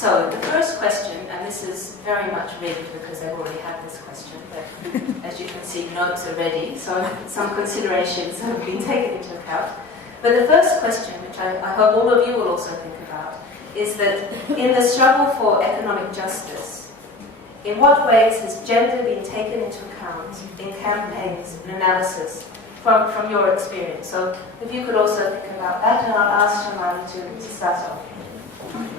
So the first question, and this is very much rigged because I've already had this question, but as you can see, notes are ready, so some considerations have been taken into account. But the first question, which I hope all of you will also think about, is that in the struggle for economic justice, in what ways has gender been taken into account in campaigns and analysis from your experience? So if you could also think about that, and I'll ask Shalmali to start off.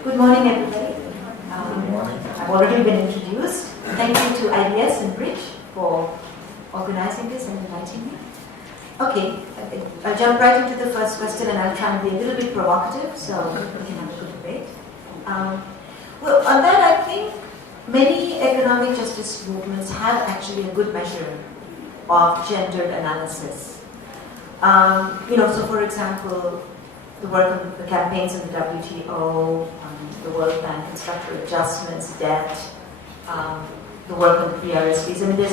Good morning, everybody. Good morning. I've already been introduced. Thank you to IDS and Bridge for organizing this and inviting me. Okay, I'll jump right into the first question, and I'll try and be a little bit provocative so we can have a good debate. Well, on that, I think many economic justice movements have actually a good measure of gendered analysis. So for example, the work of the campaigns in the WTO, the World Bank and structural adjustments, debt, the work on the PRSPs. I mean,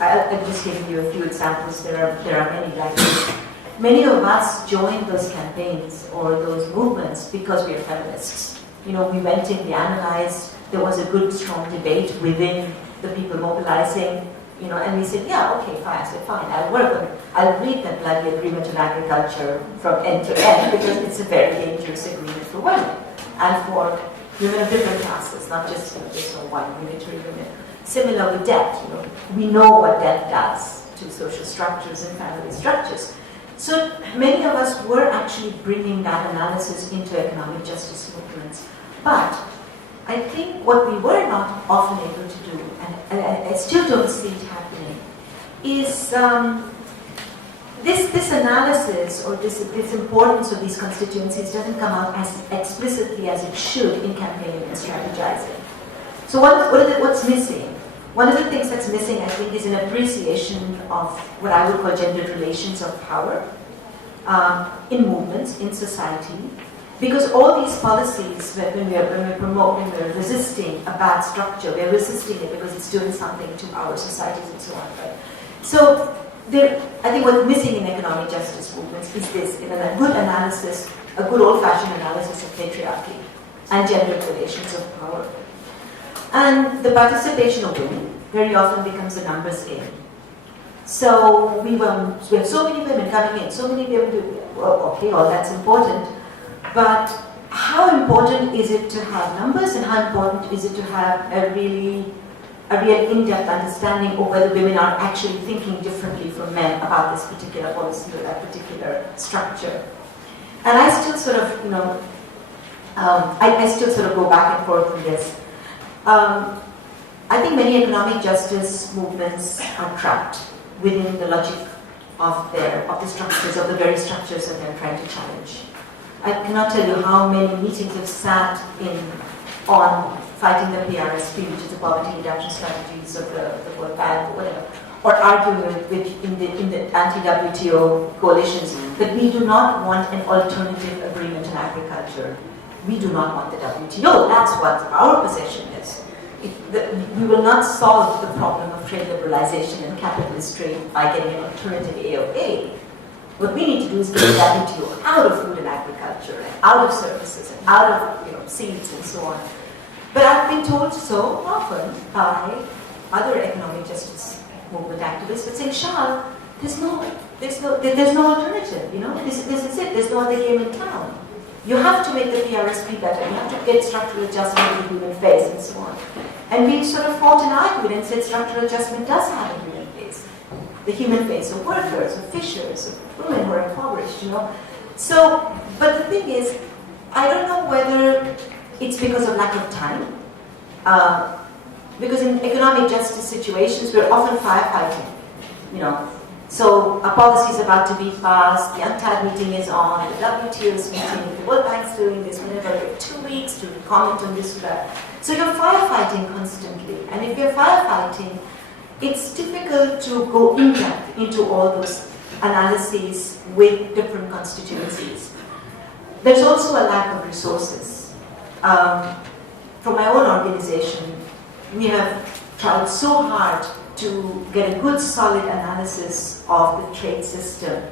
I'll just give you a few examples. There are many like this. Many of us joined those campaigns or those movements because we are feminists. We went in, we analyzed. There was a good, strong debate within the people mobilizing. And we said, yeah, okay, fine. I said, fine, I'll read that bloody agreement on agriculture from end to end because it's a very dangerous agreement for women and for women of different classes, not just this or one military women. Similar with debt, we know what debt does to social structures and family structures. So many of us were actually bringing that analysis into economic justice movements. But I think what we were not often able to do, and I still don't see it happening, is this analysis or this importance of these constituencies doesn't come out as explicitly as it should in campaigning and strategizing. So what's missing? One of the things that's missing, I think, is an appreciation of what I would call gendered relations of power in movements, in society. Because all these policies, when we're resisting a bad structure, we're resisting it because it's doing something to our societies and so on. Right? So I think what's missing in economic justice movements is this, in a good analysis, a good old-fashioned analysis of patriarchy and gendered relations of power. And the participation of women very often becomes a numbers game. So we have so many women coming in, so many women okay, all that's important. But how important is it to have numbers, and how important is it to have a real in-depth understanding of whether women are actually thinking differently from men about this particular policy or that particular structure? And I still sort of, I still sort of go back and forth on this. I think many economic justice movements are trapped within the logic of the structures, of the very structures that they're trying to challenge. I cannot tell you how many meetings have sat on fighting the PRSP, which is the poverty reduction strategies of the World Bank or whatever, or arguing in the anti-WTO coalitions that we do not want an alternative agreement on agriculture. We do not want the WTO. That's what our position is. We will not solve the problem of trade liberalization and capitalist trade by getting an alternative AOA. What we need to do is get the WTO out of food and agriculture, and out of services, and out of seeds and so on. But I've been told so often by other economic justice movement activists that saying, Shah, there's no alternative. This is it. There's no other game in town. You have to make the PRSP better. You have to get structural adjustment of the human face and so on. And we sort of fought and argued and said structural adjustment does have a human face. The human face of workers, of fishers, of women who are impoverished, So, but the thing is, I don't know whether it's because of lack of time. Because in economic justice situations, we're often firefighting, So a policy is about to be passed, the UNCTAD meeting is on, the WTO is meeting, the World Bank's doing this, whenever you have 2 weeks to comment on this or that. So you're firefighting constantly. And if you're firefighting, it's difficult to go in depth into all those analyses with different constituencies. There's also a lack of resources. From my own organization, we have tried so hard to get a good, solid analysis of the trade system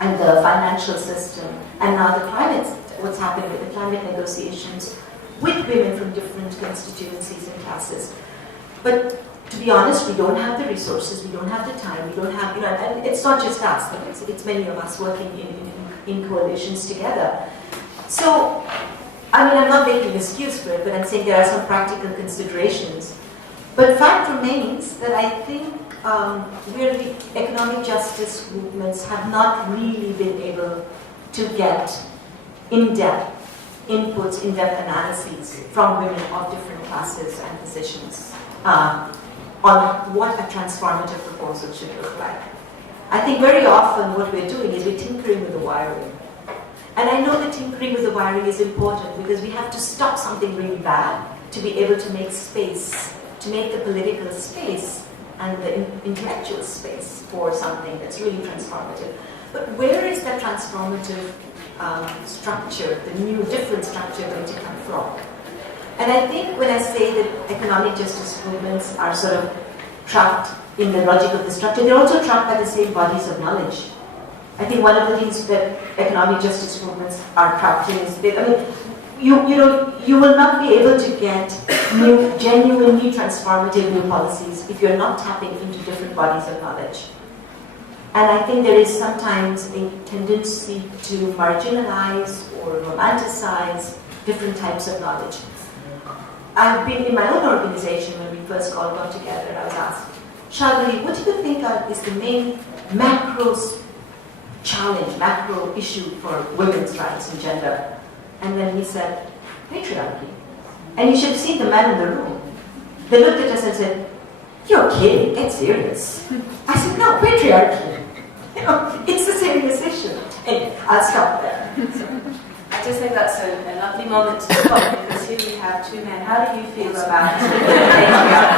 and the financial system, and now the climate, what's happening with the climate negotiations. with women from different constituencies and classes. But to be honest, we don't have the resources, we don't have the time, we don't have, and it's not just us, it's many of us working in coalitions together. So, I mean, I'm not making an excuse for it, but I'm saying there are some practical considerations. But fact remains that I think where the economic justice movements have not really been able to get in-depth inputs, in-depth analyses from women of different classes and positions on what a transformative proposal should look like. I think very often what we're doing is we're tinkering with the wiring. And I know that tinkering with the wiring is important because we have to stop something really bad to be able to make space, to make the political space and the intellectual space for something that's really transformative. But where is that transformative structure, the new different structure going to come from? And I think when I say that economic justice movements are sort of trapped in the logic of the structure, they're also trapped by the same bodies of knowledge. I think one of the things that economic justice movements are trapped in is that, you will not be able to get new, genuinely transformative new policies if you're not tapping into different bodies of knowledge. And I think there is sometimes a tendency to marginalize or romanticize different types of knowledge. I've been in my own organization when we first all got together, and I was asked, Shalmali, what do you think is the main macro challenge, macro issue for women's rights and gender? And then he said, patriarchy. And you should have seen the men in the room. They looked at us and said, you're kidding, get serious. I said, no, patriarchy. It's a serious issue. Anyway, I'll stop there. I just think that's a lovely moment to stop because here we have two men. How do you feel about patriarchy?